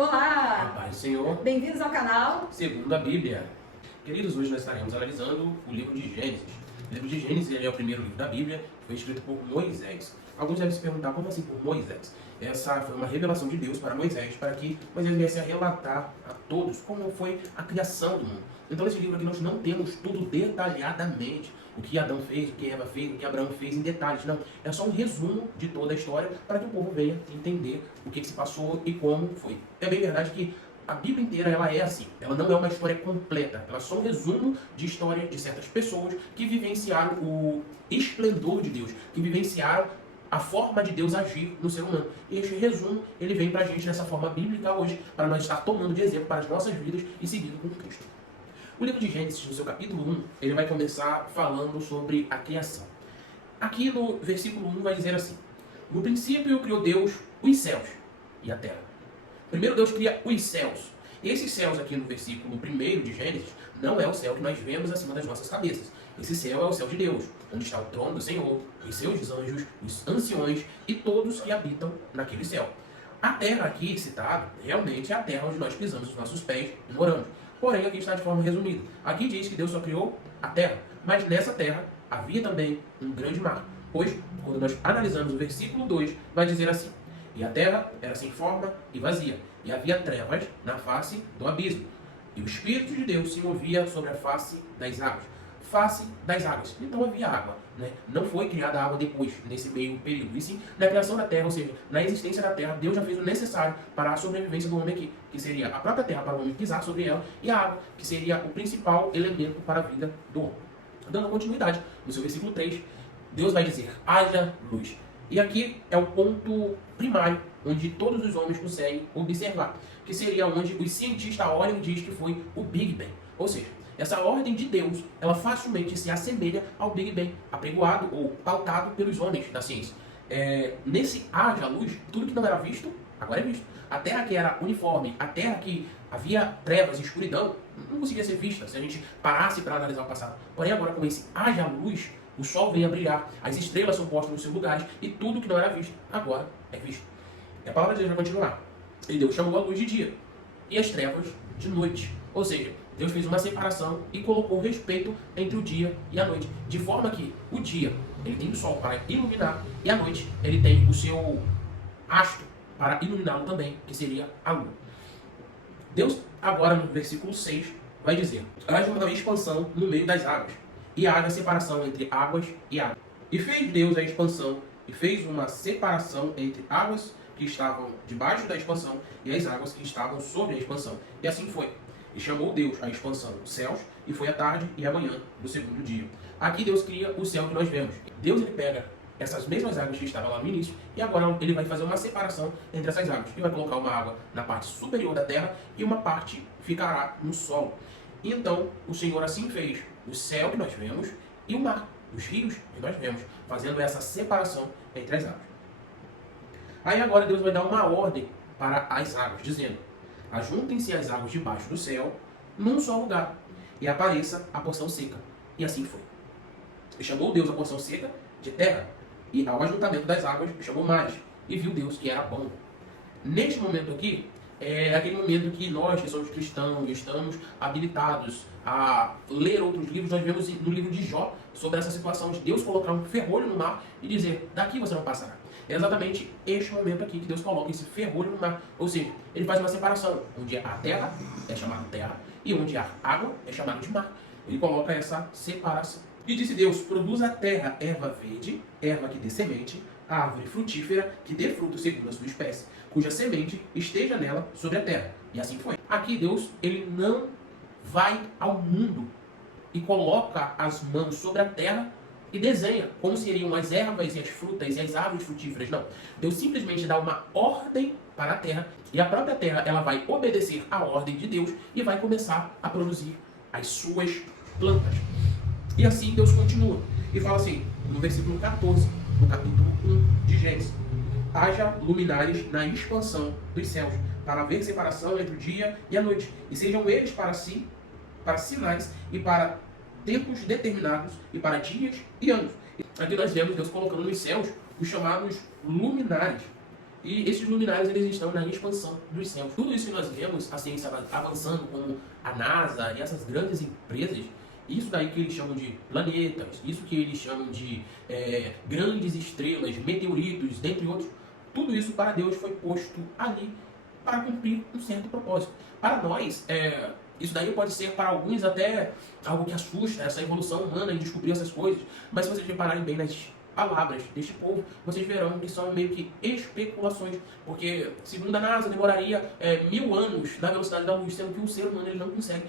A Olá! paz do Senhor, Bem-vindos ao canal. segundo a Bíblia. Queridos, hoje nós estaremos analisando o livro de Gênesis. O livro de Gênesis ele é o primeiro livro da Bíblia, que foi escrito por Moisés. Alguns devem se perguntar, como assim por Moisés? Essa foi uma revelação de Deus para Moisés, para que Moisés viesse a relatar a todos como foi a criação do mundo. Então, nesse livro aqui, nós não temos tudo detalhadamente. O que Adão fez, o que Eva fez, o que Abraão fez em detalhes. Não, é só um resumo de toda a história para que o povo venha entender o que se passou e como foi. É bem verdade que a Bíblia inteira ela é assim. Ela não é uma história completa. Ela é só um resumo de história de certas pessoas que vivenciaram o esplendor de Deus, que vivenciaram a forma de Deus agir no ser humano. E este resumo, ele vem para a gente dessa forma bíblica hoje, para nós estar tomando de exemplo para as nossas vidas e seguindo com Cristo. O livro de Gênesis, no seu capítulo 1, ele vai começar falando sobre a criação. Aqui no versículo 1 vai dizer assim: no princípio criou Deus os céus e a terra. Primeiro Deus cria os céus. Esses céus aqui no versículo 1 de Gênesis não é o céu que nós vemos acima das nossas cabeças. Esse céu é o céu de Deus, onde está o trono do Senhor, os seus anjos, os anciões e todos que habitam naquele céu. A terra aqui citada realmente é a terra onde nós pisamos os nossos pés e moramos. Porém, aqui está de forma resumida. Aqui diz que Deus só criou a terra, mas nessa terra havia também um grande mar. Pois, quando nós analisamos o versículo 2, vai dizer assim: e a terra era sem forma e vazia, e havia trevas na face do abismo. E o Espírito de Deus se movia sobre a face das águas. Face das águas. Então havia água. Não foi criada água depois, nesse meio período. E sim, na criação da terra, ou seja, na existência da terra, Deus já fez o necessário para a sobrevivência do homem aqui, que seria a própria terra para o homem pisar sobre ela, e a água, que seria o principal elemento para a vida do homem. Dando continuidade, no seu versículo 3, Deus vai dizer: haja luz. E aqui é o ponto primário, onde todos os homens conseguem observar, que seria onde os cientistas olham e dizem que foi o Big Bang. Ou seja, essa ordem de Deus, ela facilmente se assemelha ao Big Bang, apregoado ou pautado pelos homens da ciência. Nesse haja luz, tudo que não era visto, agora é visto. A terra que era uniforme, a terra que havia trevas e escuridão, não conseguia ser vista se a gente parasse para analisar o passado. Porém, agora com esse haja luz, o sol vem a brilhar, as estrelas são postas nos seus lugares e tudo que não era visto, agora é visto. E a palavra de Deus vai continuar. E Deus chamou a luz de dia e as trevas de noite. Ou seja, Deus fez uma separação e colocou respeito entre o dia e a noite. De forma que o dia, ele tem o sol para iluminar e a noite, ele tem o seu astro para iluminá-lo também, que seria a lua. Deus, agora no versículo 6, vai dizer: haja uma expansão no meio das águas, e haja separação entre águas e águas. E fez Deus a expansão, e fez uma separação entre águas que estavam debaixo da expansão e as águas que estavam sobre a expansão. E assim foi. E chamou Deus a expansão dos céus, e foi a tarde e a manhã do segundo dia. Aqui Deus cria o céu que nós vemos. Deus ele pega essas mesmas águas que estavam lá no início, e agora ele vai fazer uma separação entre essas águas. Ele vai colocar uma água na parte superior da terra, e uma parte ficará no solo. E então o Senhor assim fez o céu que nós vemos e o mar, os rios que nós vemos, fazendo essa separação entre as águas. Aí agora Deus vai dar uma ordem para as águas, dizendo: ajuntem-se as águas debaixo do céu num só lugar, e apareça a porção seca. E assim foi. E chamou Deus a porção seca de terra, e ao ajuntamento das águas chamou mares, e viu Deus que era bom. Neste momento aqui, é aquele momento que nós, que somos cristãos, estamos habilitados a ler outros livros. Nós vemos no livro de Jó sobre essa situação de Deus colocar um ferrolho no mar e dizer: daqui você não passará. É exatamente este momento aqui que Deus coloca esse ferrolho no mar. Ou seja, ele faz uma separação, onde a terra é chamada terra e onde a água é chamada de mar. Ele coloca essa separação. E disse Deus: produza a terra erva verde, erva que dê semente, árvore frutífera que dê fruto segundo a sua espécie, cuja semente esteja nela sobre a terra. E assim foi. Aqui Deus, ele não vai ao mundo e coloca as mãos sobre a terra e desenha como seriam as ervas e as frutas e as árvores frutíferas. Não. Deus simplesmente dá uma ordem para a terra, e a própria terra ela vai obedecer à ordem de Deus e vai começar a produzir as suas plantas. E assim Deus continua e fala assim, no versículo 14, no capítulo 1 de Gênesis: haja luminares na expansão dos céus, para haver separação entre o dia e a noite, e sejam eles para sinais e para tempos determinados, e para dias e anos. Aqui nós vemos Deus colocando nos céus os chamados luminares. E esses luminares, eles estão na expansão dos céus. Tudo isso que nós vemos, a ciência avançando, como a NASA e essas grandes empresas, isso daí que eles chamam de planetas, isso que eles chamam de grandes estrelas, meteoritos, dentre outros, tudo isso para Deus foi posto ali para cumprir um certo propósito. Para nós, isso daí pode ser para alguns até algo que assusta, essa evolução humana em descobrir essas coisas, mas se vocês repararem bem nas palavras deste povo, vocês verão que são meio que especulações, porque segundo a NASA demoraria 1000 anos na velocidade da luz, sendo que o ser humano ele não consegue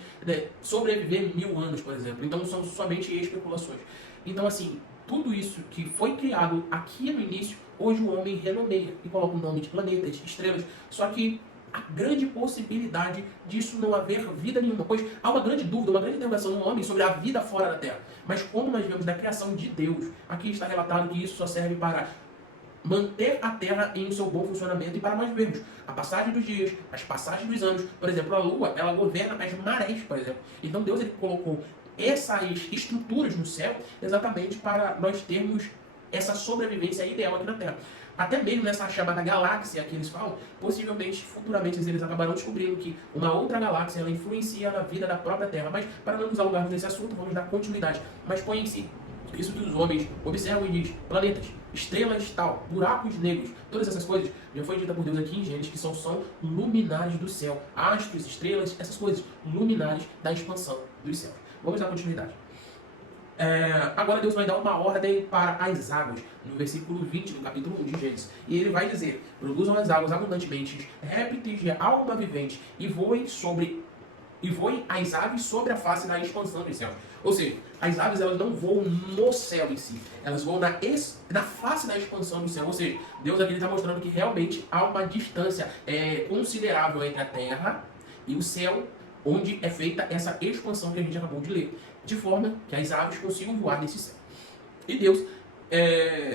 sobreviver 1000 anos, por exemplo. Então são somente especulações. Então assim, tudo isso que foi criado aqui no início, hoje o homem renomeia e coloca o nome de planetas, estrelas, só que a grande possibilidade disso não haver vida nenhuma, pois há uma grande dúvida, uma grande interrogação no homem sobre a vida fora da Terra. Mas como nós vemos da criação de Deus, aqui está relatado que isso só serve para manter a Terra em seu bom funcionamento e para nós vermos a passagem dos dias, as passagens dos anos. Por exemplo, a Lua, ela governa as marés, por exemplo. Então Deus ele colocou essas estruturas no céu exatamente para nós termos essa sobrevivência ideal aqui na Terra. Até mesmo nessa chamada galáxia que eles falam, possivelmente, futuramente, eles acabarão descobrindo que uma outra galáxia ela influencia na vida da própria Terra. Mas, para não nos alongarmos nesse assunto, vamos dar continuidade. Mas põe em si isso que os homens observam e diz: planetas, estrelas, tal, buracos negros, todas essas coisas já foi dita por Deus aqui em Gênesis, que são luminares do céu. Astros, estrelas, essas coisas, luminares da expansão dos céus. Vamos dar continuidade. Agora Deus vai dar uma ordem para as águas, no versículo 20 do capítulo 1 de Gênesis. E ele vai dizer: produzam as águas abundantemente, répteis de alma vivente, e voem as aves sobre a face da expansão dos céus. Ou seja, as aves elas não voam no céu em si, elas voam na face da expansão do céu. Ou seja, Deus aqui está mostrando que realmente há uma distância considerável entre a terra e o céu, onde é feita essa expansão que a gente acabou de ler, de forma que as aves consigam voar nesse céu. E Deus,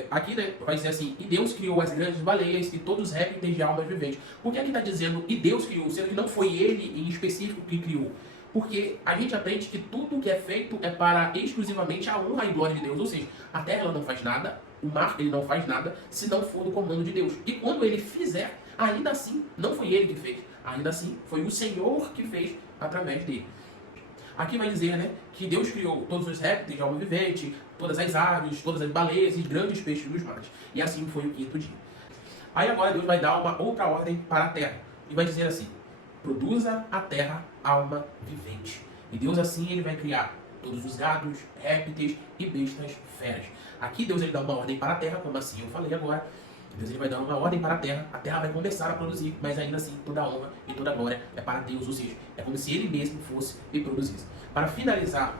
aqui vai dizer assim: e Deus criou as grandes baleias e todos os répteis de almas viventes. Por que aqui está dizendo e Deus criou, sendo que não foi ele em específico que criou? Porque a gente aprende que tudo que é feito é para exclusivamente a honra e glória de Deus. Ou seja, a terra ela não faz nada, o mar ele não faz nada, se não for do comando de Deus. E quando ele fizer, ainda assim, não foi ele que fez, ainda assim foi o Senhor que fez através dele. Aqui vai dizer, né, que Deus criou todos os répteis de alma vivente, todas as aves, todas as baleias e grandes peixes dos mares. E assim foi o quinto dia. Aí agora Deus vai dar uma outra ordem para a terra. E vai dizer assim: produza a terra alma vivente. E Deus assim ele vai criar todos os gados, répteis e bestas feras. Aqui Deus ele dá uma ordem para a terra, como assim eu falei agora. Deus ele vai dar uma ordem para a terra vai começar a produzir, mas ainda assim toda a honra e toda a glória é para Deus, ou seja, é como se ele mesmo fosse e produzisse. Para finalizar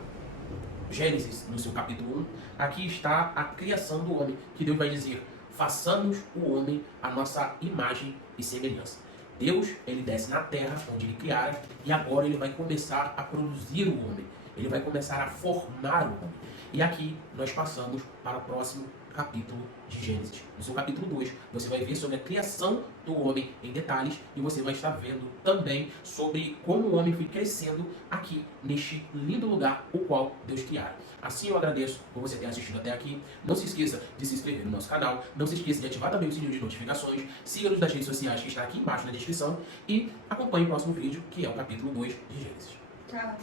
Gênesis, no seu capítulo 1, aqui está a criação do homem, que Deus vai dizer: façamos o homem a nossa imagem e semelhança. Deus, ele desce na terra, onde ele criara, e agora ele vai começar a produzir o homem. Ele vai começar a formar o homem. E aqui nós passamos para o próximo capítulo de Gênesis. No seu capítulo 2, você vai ver sobre a criação do homem em detalhes e você vai estar vendo também sobre como o homem foi crescendo aqui neste lindo lugar o qual Deus criara. Assim eu agradeço por você ter assistido até aqui. Não se esqueça de se inscrever no nosso canal, não se esqueça de ativar também o sininho de notificações, siga-nos nas redes sociais que está aqui embaixo na descrição e acompanhe o próximo vídeo, que é o capítulo 2 de Gênesis. Tchau.